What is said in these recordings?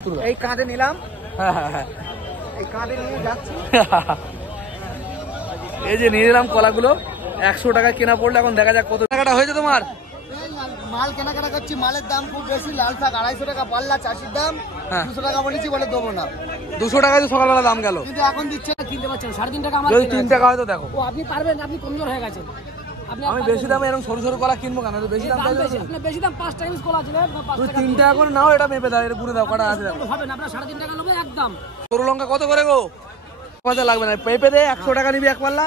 এই কাঁধে নিলাম, এই কাঁধে নিয়ে যাচ্ছি। এই যে নিয়ে নিলাম কলাগুলো 100 টাকা কেনা পড়লো। এখন দেখা যাক কত টাকাটা হয়েছে তোমার। মাল কেনাকাটা করছি, মালের দাম খুব বেশি। লাল শাক 250 টাকা পাল্লা, চাষির দাম 200 টাকা বলেছি, বলে দেবো না। 200 টাকা তো সকালবেলা দাম গেল, কিন্তু এখন দিচ্ছে না, কিনতে পারছেন 3.5 টাকা। আমার যদি 3 টাকা হয়তো দেখো আপনি পারবেন, আপনি কমজোর হয়ে গেছেন। আমি বেশি দামে এরকম সরু সরু কলা কিনবো কেন? বেশি দাম বেশি দাম 5 টাকা কলা ছিল, 3 টাকা করে নাও। এটা মেপে দাও, এটা ঘুরে দাও, কটা আছে হবে না। আপনার 3.5 টাকা নেবো একদম। সরু লঙ্কা কত করে গো? পয়সা লাগবে না, পেঁপে দে 100 টাকা নিবি এক পাল্লা,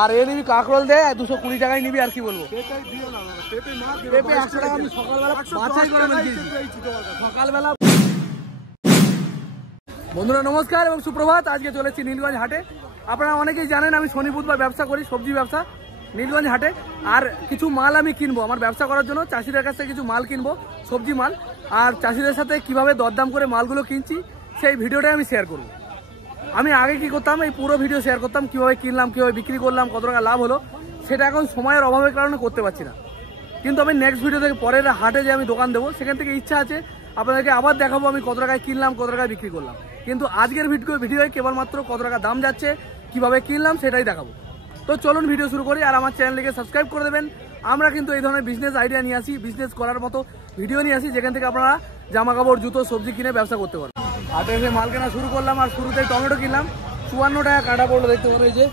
আর এ নিবি কাঁকরোল দে 220 টাকায় নিবি। আর কি বলবো, পেঁপে 100 টাকা। আমি সকালবেলা বাছাই করে সকালবেলা। বন্ধুরা নমস্কার এবং সুপ্রভাত। আজকে চলেছি নীলগঞ্জ হাটে। আপনারা অনেকেই জানেন আমি শনি বুধবার ব্যবসা করি, সবজি ব্যবসা নীলগঞ্জ হাটে। আর কিছু মাল আমি কিনবো আমার ব্যবসা করার জন্য, চাষিদের কাছ থেকে কিছু মাল কিনবো, সবজি মাল। আর চাষিদের সাথে কিভাবে দরদাম করে মালগুলো কিনছি সেই ভিডিওটাই আমি শেয়ার করবো। আমি আগে কি করতাম, এই পুরো ভিডিও শেয়ার করতাম, কিভাবে কিনলাম, কিভাবে বিক্রি করলাম, কত টাকা লাভ হলো। সেটা এখন সময়ের অভাবের কারণে করতে পারছি না। কিন্তু আমি নেক্সট ভিডিও থেকে পরের হাটে যে আমি দোকান দেবো, সেখান থেকে ইচ্ছা আছে আপনাদেরকে আবার দেখাবো আমি কত টাকায় কিনলাম, কত টাকায় বিক্রি করলাম। কিন্তু আজকের ভিডিওয় কেবলমাত্র কত টাকা দাম যাচ্ছে, কিভাবে কিনলাম সেটাই দেখাবো। তো চলুন ভিডিও শুরু করি। আর আমার চ্যানেলকে সাবস্ক্রাইব করে দেবেন। আমরা কিন্তু এই ধরনের বিজনেস আইডিয়া নিয়ে আসি, বিজনেস করার মতো ভিডিও নিয়ে আসি, যেখান থেকে আপনারা জামা কাপড়, জুতো, সবজি কিনে ব্যবসা করতে পারেন। হাটে এসে মাল কেনা শুরু করলাম। আর শুরুতেই টমেটো কিনলাম, 54 টাকা কাটা পড়লো। দেখতে পারো এই যে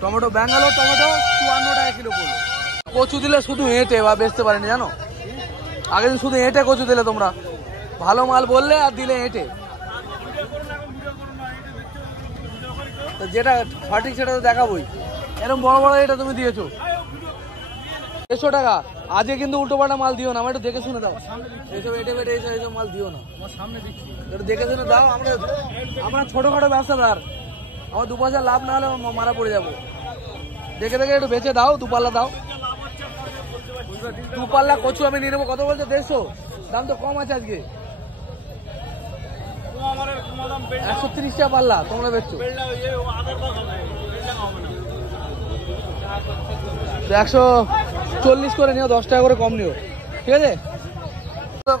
টমেটো, ব্যাঙ্গালোর টমেটো 54 টাকা কিলো পড়লো। কচু দিলে শুধু হেঁটে বা বেচতে পারেনি জানো। আগে দিন শুধু হেঁটে কচু দিলে, তোমরা ভালো মাল বললে আর দিলে হেঁটে। যেটা সঠিক সেটা তো দেখাবোই। এরকম বড় বড় এটা তুমি দিয়েছো 150 টাকা। আজকে কিন্তু উল্টো পাল্টা মাল দিও না, আমার একটু দেখে শুনে দাও। এইসব এটে বেটে এইসব মাল দিও না, একটু দেখে শুনে দাও। আমরা ছোটখাটো ব্যবসাদার, আমার 2 পয়সা লাভ না হলে মারা পড়ে যাবো। দেখে দেখে একটু বেঁচে দাও, 2 পাল্লা দাও। 2 পাল্লা কচু আমি নিয়ে নেবো। কত বলছো? 150। দাম তো কম আছে আজকে, 130 টাকা পাল্লা তোমরা বেচছো। 140 করে নিও, 10 টাকা করে কম নিও, ঠিক আছে?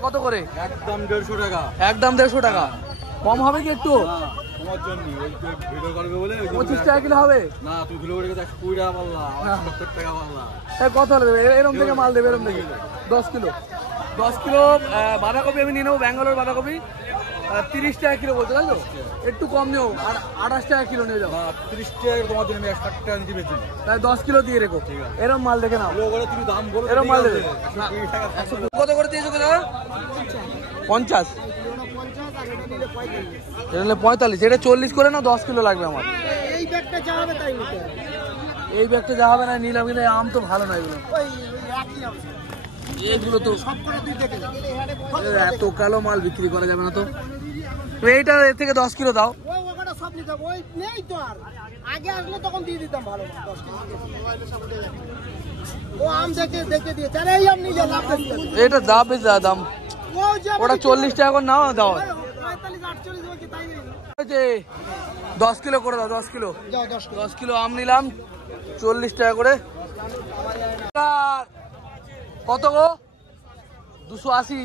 কত করে? একদম 150 টাকা। একদম 150 টাকা। কম হবে কি একটু? তোমার জন্য ভিডিও করবে বলে 25 টাকা কিলো হবে না। তুই ভিডিও করে 120 টাকা পাল্লা, 70 টাকা পাল্লা। কত হলে দেবে? এরকম থেকে মাল দেবে, এরকম থেকে 10 কিলো। 10 কিলো বাঁধাকপি আমি নিয়ে নেবো, ব্যাঙ্গালোর বাঁধাকপি 30 টাকা কিলো বলছো, তাই তো? একটু কম নিও, আর 28 টাকা কিলো নিয়ে যাও। 30 টাকা তোমার জন্য 60 টাকা নিতে বেশি। তাই 10 কিলো দিয়ে রেখো। এরকম মাল দেখে নাও, তুমি দাম বলো, এরকম মাল দেবে। 120 টাকা। কত করে দিয়েছো দাদা? 50। এটা হলে 45, এটা 40 করে না, 10 কিলো লাগবে আমার। এই ব্যাগটা যা হবে তাই নিতে হবে। এই ব্যাগটা যা হবে না নিলাম, কিন্তু আম তো ভালো না এগুলো। একই অবস্থা, এইগুলো তো সব করে তুই দেখে যা। এত কালো মাল বিক্রি করা যাবে না তো। এইটা এর থেকে 10 কিলো দাও। ওই ওটা সব নিতে হবে, ওই নেই তো। আর আগে আসলে তখন দিয়ে দিতাম ভালো 10 কেজি। ও আম দেখে দেখে দিয়েছে। আরে এই আম নিয়ে যা, লাভ বেশি আছে। এটা দাম বেশি দাম, ও যে ওটা 40 টাকা করে নাও, দাও। 45 48 হবে কি তাই নেই। 10 কিলো করে দাও, 10 কিলো। যাও 10 কেজি। 10 কিলো আম নিলাম 40 টাকা করে। কত গো? 280।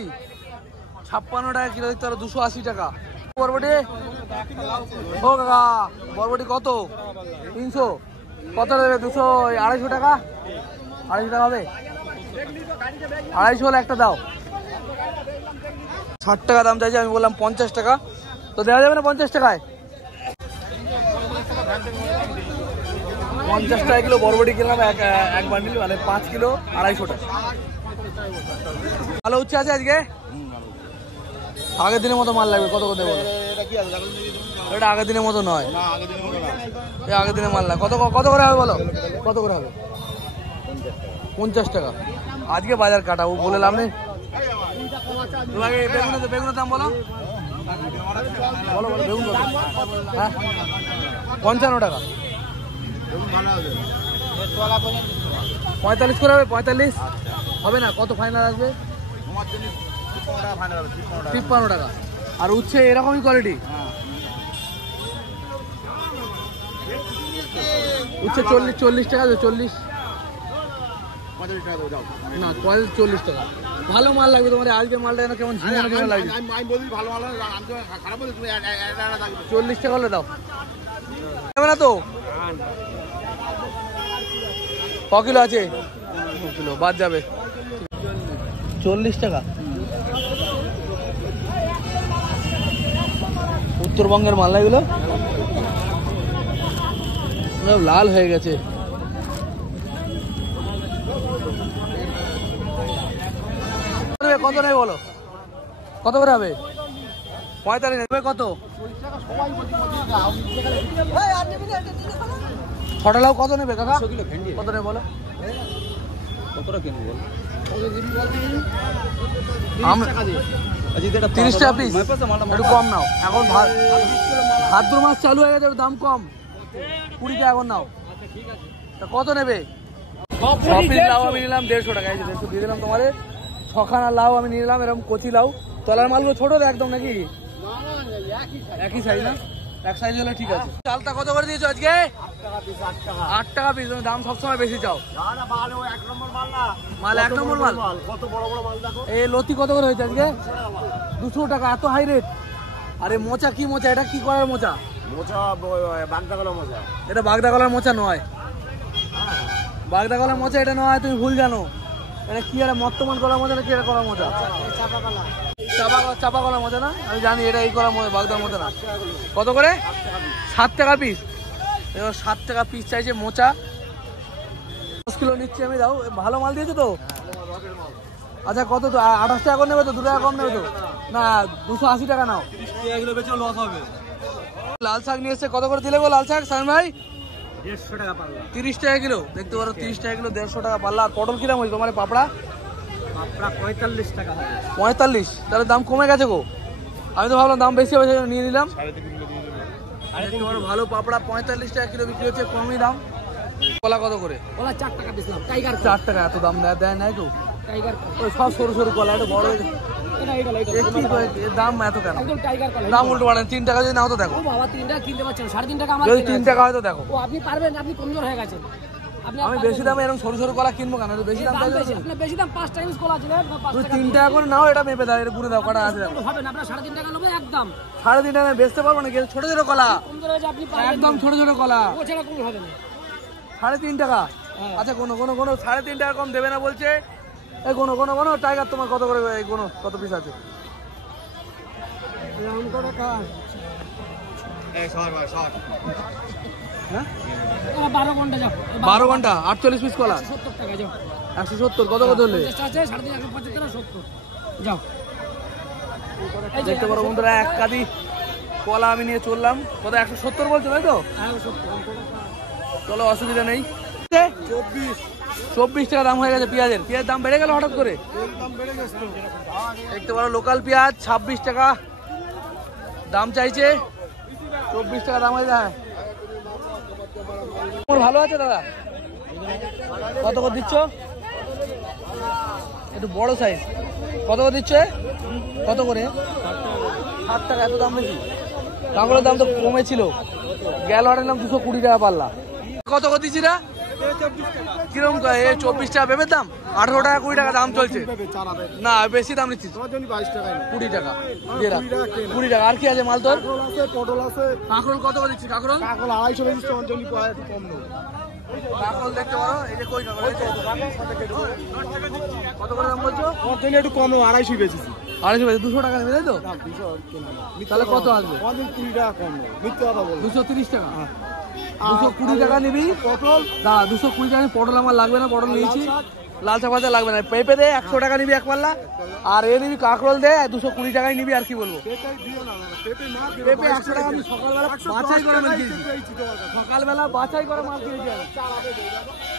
56 টাকা কিলো দেখতে পারো, 280 টাকা। বরবটি ও কাকা, বরবটি কত? 300। কত দেবে? 200, 250 টাকা। 250 টাকা হবে? 250 হলে একটা দাও। 60 টাকা দাম চাইছে, আমি বললাম 50 টাকা। তো দেওয়া যাবে না 50 টাকায়? 50 টাকা কিলো বরবটি কিনলাম, এক বান্ডিল, মানে 5 কিলো 250 টাকা। ভালো উচ্ছে আছে আজকে? আগের দিনের মতো মাল লাগবে। কত করে দেবো? এটা আগের দিনের মতো নয়, আগের দিনের মাল না। কত কত করে হবে বলো? কত করে হবে? 50 টাকা। আজকে বাজার কাটা, ও বলে লাভ নেই। তোমাকে বেগুনের দাম বলো, বলো বলো বেগুন কত? হ্যাঁ 55 টাকা। 45 করে হবে? 45 হবে না? কত ফাইনাল আসবে? 53 টাকা। আর উচ্ছে এরকমই কোয়ালিটি? উচ্ছে 40 টাকা, 40 45 টাকা দাও। না 40 টাকা। ভালো মাল লাগবে তোমার আজকে মালটা যেন কেমন ঝিমানো কেমন লাগবে। আমি বলি ভালো ভালো আমি তো খারাপ বলি তুমি 40 টাকা হলে দাও হবে না তো? ক কিলো আছে? 2 কিলো বাদ যাবে। 40 টাকা। উত্তরবঙ্গের মাল এগুলো লাল হয়ে গেছে। কত নেই বলো? কত করে হবে? 45 নেবে। কত? ছটা লাউ কত নেবে কাকা? কত নেবে বলো? কতটা কিনবো বল? 30 টাকা পিস। একটু কম নাও এখন। ভাদ্র মাস চালু হয়ে গেছে, দাম কম। 20 টাকা এখন নাও। তা কত নেবে? সব পিস লাউ আমি নিলাম 150 টাকা। 150 দিয়ে দিলাম তোমারে। 6খানা লাউ আমি নিলাম, এরকম কচি লাউ। তলার মালগুলো ছোট তো একদম নাকি? একই সাইজ না? এক সাইজ হলে ঠিক আছে। চালটা কত করে দিয়েছো আজকে? 8 টাকা পিস। তুমি দাম সবসময় বেশি চাও। মাল 1 নম্বর মাল। এই লতি কত করে হয়েছে আজকে? 200 টাকা। এত হাই রেট? আরে মোচা কি মোচা? এটা কি করার মোচা? এটা বাগদা কলার মোচা নয়। বাগদা কলার মোচা এটা নয়, তুমি ভুল জানো। এটা কি একটা মর্তমান কলার মোচা না কি এটা কলার মোচা? চাপা কলার মোচা না? আমি জানি এটা এই কলার মোচা, বাগদার মোচা না। কত করে? 7 টাকা পিস। এবার 7 টাকা পিস চাইছে মোচা। 10 কিলো নিচ্ছি আমি। দাও, ভালো মাল দিয়েছো তো? আচ্ছা কত তো? 28 টাকা করে নেবে তো? 2 টাকা কম নেবে তো? না 280 টাকা নাও। লাল শাক নিয়ে এসছে। কত করে দিলে গো লাল শাক সাইন ভাই? 150 টাকা পাল্লা। 30 টাকা কিলো। দেখতে পারো 30 টাকা কিলো, 150 টাকা পাল্লা। আর পটল কিরাম হয়েছে তোমার? পাপড়া 45 টাকা হবে। 45? তাহলে দাম কমে গেছে গো। আমি তো ভাবলাম দাম বেশি হবে, নিয়ে নিলাম। দেখতে পারো ভালো পাপড়া 45 টাকা কিলো বিক্রি হচ্ছে, কমই দাম। কলা কত করে? কলা 4 টাকা পিস নাও। টাইগার 4 টাকা। এত দাম দেয় নাই তো? টাইগার ওই সব সরু সরু কলা, একটু বড় এটা দাম এত কেন? একদম টাইগার কলা। দাম উল্টো পাল্টা। 3 টাকা যদি নাও তো দেখো। ও বাবা 3 টাকা কিনতে পারছেন, 3.5 টাকা আমার। যদি 3 টাকা হয় তো দেখো। ও আপনি পারবেন, আপনি কমজোর হয়ে গেছেন। আপনি আমি বেশি দামে এরকম সরু সরু কলা কিনবো কেন? বেশি দাম চাইছো? আপনি বেশি দাম 5 টাকা পিস কলা আছে না? 5 তুমি টাকা 3 টাকা করে নাও, এটা মেপে দাও, এটা ঘুরে দাও, কটা আছে দেখো। হবে না, আপনার 3.5 টাকা নেবে একদম। 3.5 টাকা বেচতে পারবো না? ছোট ছোট কলা, কমজোর হয়ে আপনি পারবেন একদম ছোট ছোট কলা। ও ছাড়া কম হবে না। 3.5 টাকা? আচ্ছা কোনো 3.5 টাকা কম দেবে না বলছে। এই কোনো টাইগার তোমার কত করে? এই কোনো কত পিস আছে? হ্যাঁ 12 ঘন্টা যাও। 12 ঘন্টা 48 পিস কলা। 70 টাকা যাও। 170 কত কত হলে? 50 আছে 3.5 175 70 যাও। দেখতে পারো বন্ধুরা, এক কাঁদি কলা আমি নিয়ে চললাম। কত? 170 বলছো তাই তো? চলো অসুবিধা নেই। 24 টাকা দাম হয়ে গেছে পেঁয়াজের। পেঁয়াজ দাম বেড়ে গেল হঠাৎ করে। দেখতে পারো লোকাল পেঁয়াজ 26 টাকা দাম চাইছে। 24 টাকা দাম হয়ে যায়। ভালো আছে দাদা? কত করে দিচ্ছ? একটু বড় সাইজ। কত করে দিচ্ছ? কত করে? 7 টাকা। এত দাম বেশি? কাঁকড়ের দাম তো কমেছিল। গেল হাটে নিলাম 220 টাকা পাল্লা। কত করে দিচ্ছি না? কিরকম? 24 টাকা পেঁপের দাম? 18 টাকা 20 টাকা দাম চলছে। না বেশি দাম নিচ্ছিস। 20 টাকা দিয়ে রাখ। 20 টাকা। আর কি আছে মাল তোর? পটল আছে। কাঁকরোল কত করে দিচ্ছিস? কাঁকরোল 250 বেশি অঞ্চলি কম নেই। কাঁকরোল দেখতে পারো। এই যে কই কাঁকরোল? কত করে দাম বলছো? একটু কম 250 বেশিছি। 250 বেশি? 200 টাকা নেবে তাই তো? তাহলে কত আসবে? 20 টাকা কম নেই। মিথ্যে কথা বল। 230 টাকা। 220 টাকা নিবি পটল? না 220 টাকা পটল আমার লাগবে না। পটল নিয়েছি। লাল শাক ভাজা লাগবে না। পেঁপে দে 100 টাকা নিবি এক পাল্লা। আর এ নিবি কাঁকরোল দে 220 টাকায় নিবি। আর কি বলবো? পেঁপে 100 টাকা। আমি সকালবেলা বাছাই করে মাল কিনেছি। সকালবেলা বাছাই করে মাল কিনেছি আমি।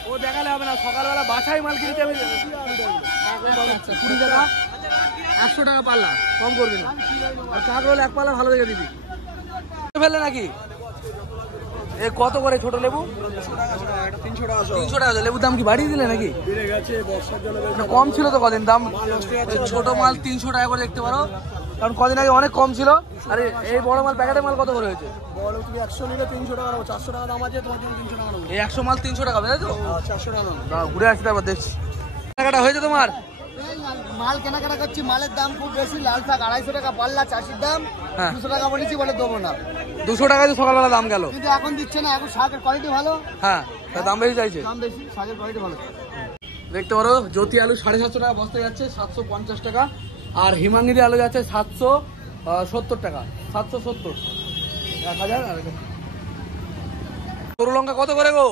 ও দেখালে হবে না। সকালবেলা বাছাই মাল কিনেছি আমি। 20 টাকা 100 টাকা পাল্লা। কম করবি না। আর কাঁকরোল এক পাল্লা ভালো দেখে দিবি। ফেললে নাকি? এ কত করে ছোট লেবু? 300 টাকা। লেবুর দাম কি বাড়িয়ে দিলে নাকি? কম ছিল তো কদিন দাম। ছোট মাল 300 টাকা করে দেখতে পারো, কারণ কদিন আগে অনেক কম ছিল। আর এই বড় মাল প্যাকেটের মাল কত করে হয়েছে? বড় তুমি 100 নিলে 300 টাকা নেবো। 400 টাকা দাম আছে, তোমার জন্য 300 টাকা নেবো। এই 100 মাল 300 টাকা তাই তো? 400 টাকা নেবো। ঘুরে আসি তারপর দেখছি। কেনাকাটা হয়েছে তোমার? এই মাল কেনাকাটা করছি, মালের দাম খুব বেশি। লাল শাক 250 টাকা পাল্লা, চাষির দাম 200 টাকা বলেছি, বলে দেবো না। 200 টাকা তো সকালবেলা দাম গেল, কিন্তু এখন দিচ্ছে না। এখন শাকের কোয়ালিটি ভালো। হ্যাঁ দাম বেশি চাইছে। দাম বেশি, শাকের কোয়ালিটি ভালো। দেখতে পারো জ্যোতি আলু 750 টাকা বস্তা যাচ্ছে, 750 টাকা। আর হিমাঙ্গিরি আলু যাচ্ছে 770 টাকা, 770, 1000। আর সরু লঙ্কা কত করে গো?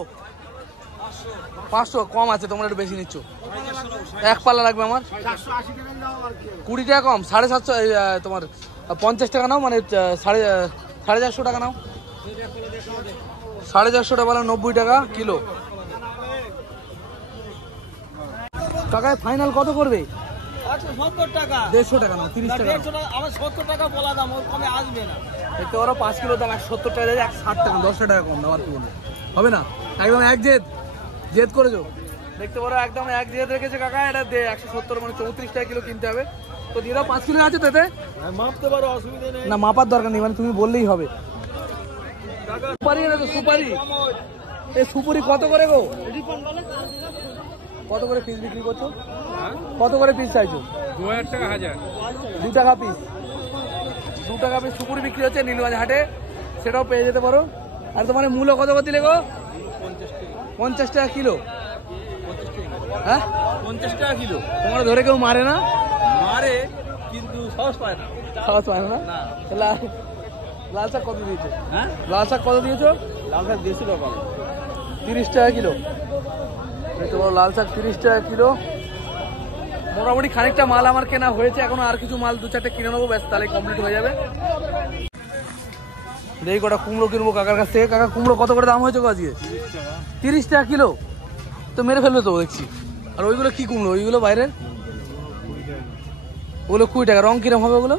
500 কম আছে, তোমরা একটু বেশি নিচ্ছ। এক পাল্লা লাগবে আমার, 20 টাকা কম, 750 তোমার 50 টাকা নাও, মানে 450 টাকা নাও। 450 টাকা বলে 90 টাকা কিলো। টাকা ফাইনাল কত করবে? 170 টাকা। 150 টাকা নাও, 30 টাকা। 150 টাকা আমার 70 টাকা বলা দাম, ওর কমে আসবে না। দেখতে পারো 5 কিলো দাম 170 টাকা, 160 টাকা, 10 টাকা কম দাম। আর কি বলবো, হবে না? একদম এক জেদ করেছো। দেখতে পারো একদম এক জেদ রেখেছে কাকা। এটা 170 মানে 34 টাকা কিলো কিনতে হবে। তো দিয়ে দাও, 5 কিলো আছে তো এতে? মাপতে পারো, অসুবিধা নেই। না মাপার দরকার নেই, মানে তুমি বললেই হবে। সুপারি না তো সুপারি, এই সুপুরি কত করে গো? কত করে পিস বিক্রি করছো? কত করে পিস চাইছো? 2000 টাকা হাজার। 2 টাকা পিস, 2 টাকা পিস সুপুরি বিক্রি হচ্ছে নীলগঞ্জ হাটে, সেটাও পেয়ে যেতে পারো। আর তোমার মূল্য কত করে দিলে গো? 50 টাকা কিলো। হ্যাঁ 50 টাকা কিলো। তোমার ধরে কেউ মারে না? মারে, কিন্তু সহজ পায় না। সাহস পায় না। লাল শাক কত দিয়েছো? হ্যাঁ, লাল শাক কত দিয়েছো? লাল শাক 150 টাকা। 30 টাকা কিলো। দেখতে পারো লাল শাক 30 টাকা কিলো। মোটামুটি খানিকটা মাল আমার কেনা হয়েছে, এখনো আর কিছু মাল 2-4টে কিনে নেবো, ব্যাস তাহলে কমপ্লিট হয়ে যাবে। দেখি কটা কুমড়ো কিনবো কাকার কাছ থেকে। কাকা কুমড়ো কত করে দাম হয়েছে গো আজকে? 30 টাকা কিলো। তো মেরে ফেলবে তো দেখছি। আর ওইগুলো কি কুমড়ো? ওইগুলো বাইরের, ওগুলো 20 টাকা। রং কিরম হবে ওগুলো?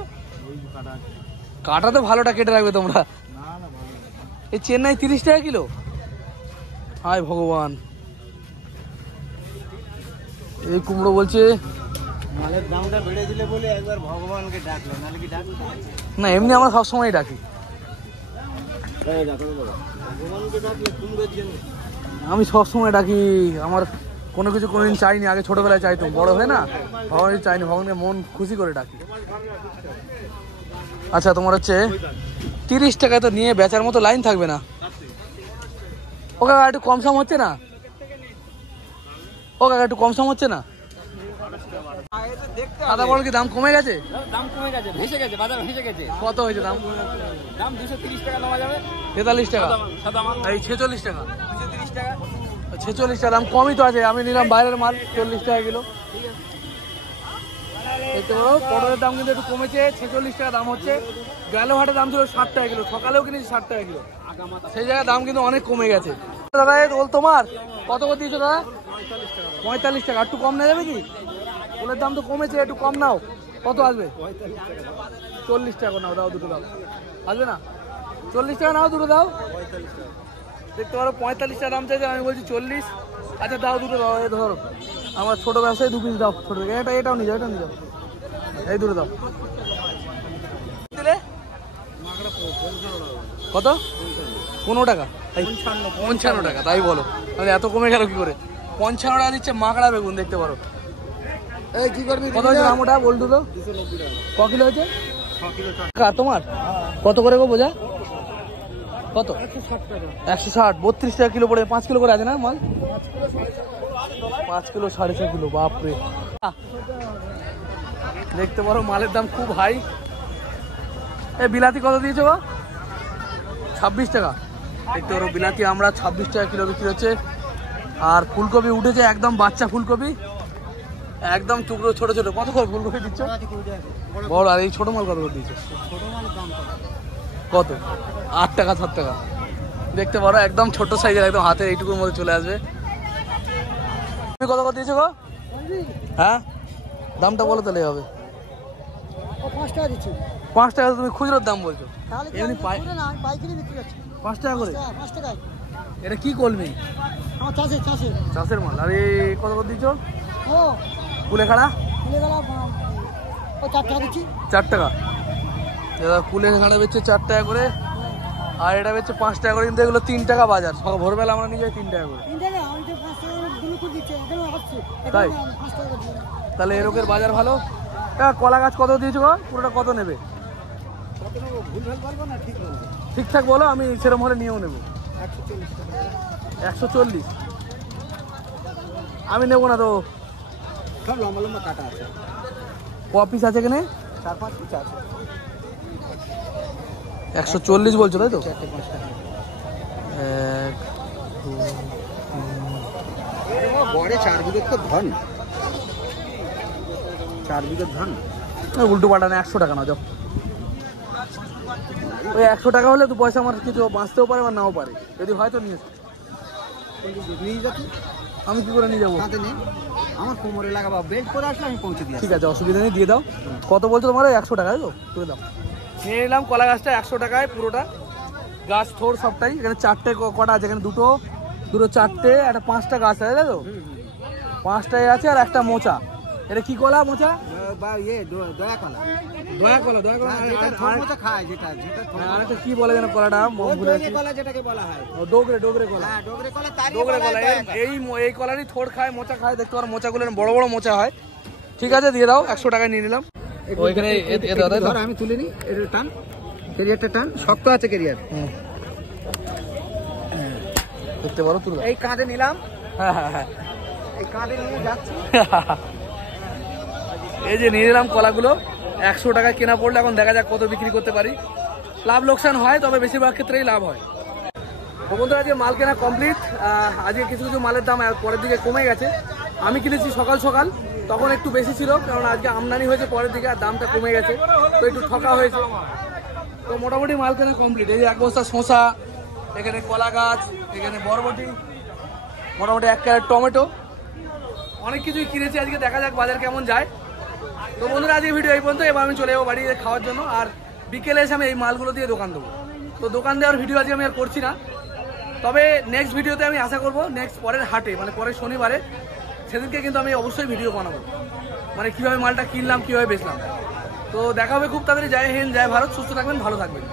কাটা তো ভালোটা কেটে রাখবে তোমরা। এই চেন্নাই 30 টাকা কিলো। হায় ভগবান, এই কুমড়ো বলছে। মালের দামটা বেড়ে দিলে বলে একবার ভগবানকে ডাকলো, নাহলে কি ডাকলো না? এমনি আমরা সবসময় ডাকি। ভগবানকে ডাকলে কুমড়োর জন্য। আমি সবসময় ডাকি, আমার কোনো কিছু কোনোদিন চাইনি। আগে ছোটবেলায় চাইতাম, বড় হয়ে না ভগবান চাইনি, ভগবানকে মন খুশি করে ডাকি। আচ্ছা তোমার হচ্ছে 30 টাকা তো নিয়ে বেচার মতো লাইন থাকবে না। ও কাকা একটু কম সম হচ্ছে না? ও কাকা একটু কম সম হচ্ছে না? সাদা বড় কি দাম কমে গেছে? দাম কমে গেছে, ভেসে গেছে, বাজার ভেসে গেছে। কত হয়েছে দাম? দাম 230 টাকা নেওয়া যাবে। 43 টাকা, সাদা মাল এই 46 টাকা। 230 টাকা। 46 টাকা দাম, কমই তো আছে। আমি নিলাম বাইরের মাল 40 টাকা কিলো। দেখতে পারো পটলের দাম কিন্তু একটু কমেছে, 46 টাকা দাম হচ্ছে। গেল হাটের দাম ছিল 60 টাকা কিলো, সকালেও কিনেছি 60 টাকা কিলো। সেই জায়গায় দাম কিন্তু অনেক কমে গেছে। দাদা ওল তোমার কত করে দিয়েছো দাদা? 45 টাকা। একটু কম না যাবে কি? ওলের দাম তো কমেছে, একটু কম নাও। কত আসবে? 40 টাকা নাও, দাও দুটো দাও। আসবে না? 40 টাকা নাও, দুটো দাও। দেখতে পারো 45 টাকা দাম চাইছে, আমি বলছি 40। আচ্ছা দাও দুটো দাও। এই ধরো আমার ছোট ব্যবসায় 2 পিস দাও, ছোট থেকে। এটাও নিয়ে যাও, এটাও নিয়ে যাও। এই দুটো দাও। দিলে কত? 15 টাকা, 55 টাকা। তাই বলো, তাহলে এত কমে গেল কি করে? 55 টাকা দিচ্ছে মাকড়া বেগুন। দেখতে পারো এই কি করবি? কত হয়েছে দাম ওটা? বল দুটো 290 টাকা। ক কিলো হয়েছে? 6 কিলো। তোমার কত করে গো বোঝা? কত? 160 টাকা। 160, 32 টাকা কিলো পড়ে। 5 কিলো করে আছে না মাল? 5 কিলো 6.5 কিলো, বাপরে। দেখতে পারো মালের দাম খুব হাই। এ বিলাতি কত দিয়েছো গো? 26 টাকা। দেখতে পারো বিলাতি আমরা 26 টাকা কিলো বিক্রি হচ্ছে। আর ফুলকপি উঠেছে একদম বাচ্চা ফুলকপি, একদম টুকরো ছোট ছোট। কত করে ফুলকপি দিচ্ছ? বড়। আর এই ছোট মাল কত করে দিচ্ছ? কত? 8 টাকা 7 টাকা। দেখতে পারো একদম ছোট সাইজের, একদম হাতের এইটুকুর মধ্যে চলে আসবে। তুমি কত করে দিয়েছো গো? হ্যাঁ দামটা বলো তাহলে হবে। 5 টাকা দিচ্ছি। 5 টাকা তুমি খুচরোর দাম বলছো? তাহলে কি এমনি পাইকারি বিক্রি করছি 5 টাকা করে। 5 টাকায়। এটা কি কলমি? আমার চাষের চাষের মাল। আর এই কত করে দিচ্ছ? ও কুলেখাড়া? কুলেখাড়া ও 4 টাকা দিচ্ছি। 4 টাকা। দাদা কুলেখাড়া বেচছে 4 টাকা করে, আর এটা বেচছে 5 টাকা করে। কিন্তু এগুলো 3 টাকা বাজার। ভোরবেলা আমরা নিয়ে যাই 3 টাকা করে। 3 টাকা আমি তো তাই তাহলে এরকের বাজার ভালো। কলা গাছ কত দিয়েছো গো? পুরোটা কত নেবে? কত নেবো ভুলভাল বলবো না ঠিক বলবো। ঠিকঠাক বলো, আমি সেরকম হলে নিয়েও নেবো। 140 টাকা। 140 আমি নেবো না তো। সব লম্বা লম্বা কাটা আছে। ক পিস আছে এখানে? 4-5 পিস আছে। 140 বলছো তাই তো? 4-5 টাকা। 1 2 গড়ে 4 বিঘের তো ধন। 4 বিঘের ধন। উল্টো পাল্টা না, 100 টাকা না যাও। ওই 100 টাকা হলে তো পয়সা আমার কিছু বাঁচতেও পারে বা নাও পারে, যদি হয়তো নিয়ে নিয়ে যাচ্ছি আমি কি করে নিয়ে যাবো? হাতে নেই, আমার কোমরে লাগাবো, বেল্ট করে আসলে আমি পৌঁছে দিই। ঠিক আছে, অসুবিধা নেই, দিয়ে দাও। কত বলছো তোমার? 100 টাকা তো তুলে দাও। নিয়ে নিলাম কলা গাছটা 100 টাকায় পুরোটা, গাছ থোড় সবটাই। এখানে 4টে কটা আছে, এখানে দুটো 4টে, একটা 5টা গাছ আছে তাই তো? 5টাই আছে আর একটা মোচা। এটা কি কলা মোচা? বা দয়া কলা। দয়া কলা, দয়া কলা। যেটা থোড় মতো খায়, যেটা আর একটা কি বলে যেন কলাটা, কলা যেটাকে বলা হয়। ডোগরে কলা। হ্যাঁ, ডোগরে কলা, তারই ডোগরে কলা। এই কলারই থোড় খায়, মোচা খায়। দেখতে পারো মোচাগুলো বড় বড় মোচা হয়। ঠিক আছে, দিয়ে দাও। 100 টাকায় নিয়ে নিলাম। ওইখানে ধর আমি তুলে নিই, এর টান, ক্যারিয়ারটা টান, শক্ত আছে ক্যারিয়ার। দেখতে পারো, তুলে দাও। এই কাঁধে নিলাম। হ্যাঁ হ্যাঁ হ্যাঁ, এই কাঁধে নিয়ে যাচ্ছি। এই যে নিয়ে নিলাম কলাগুলো। 100 টাকায় কেনা পড়লে এখন দেখা যাক কত বিক্রি করতে পারি। লাভ লোকসান হয়, তবে বেশিরভাগ ক্ষেত্রেই লাভ হয়। তো বন্ধুরা, আজকে মাল কেনা কমপ্লিট। আজকে কিছু কিছু মালের দাম পরের দিকে কমে গেছে। আমি কিনেছি সকাল সকাল, তখন একটু বেশি ছিল, কারণ আজকে আমদানি হয়েছে পরের দিকে আর দামটা কমে গেছে, তো একটু ঠকা হয়েছে। তো মোটামুটি মাল কেনা কমপ্লিট। এই যে 1 বস্তা শসা, এখানে কলা গাছ, এখানে বরবটি, মোটামুটি 1 ক্যারেট টমেটো, অনেক কিছুই কিনেছি আজকে। দেখা যাক বাজার কেমন যায়। তো বন্ধুরা, আজকে ভিডিও এই পর্যন্ত। এবার আমি চলে যাবো বাড়ি খাওয়ার জন্য, আর বিকেলে এসে আমি এই মালগুলো দিয়ে দোকান দেবো। তো দোকান দেওয়ার ভিডিও আজকে আমি আর করছি না, তবে নেক্সট ভিডিওতে আমি আশা করবো পরের হাটে, মানে পরের শনিবারে, সেদিনকে কিন্তু আমি অবশ্যই ভিডিও বানাবো, মানে কীভাবে মালটা কিনলাম, কীভাবে বেচলাম। তো দেখা হবে খুব তাড়াতাড়ি। জয় হিন্দ, জয় ভারত, সুস্থ থাকবেন, ভালো থাকবেন।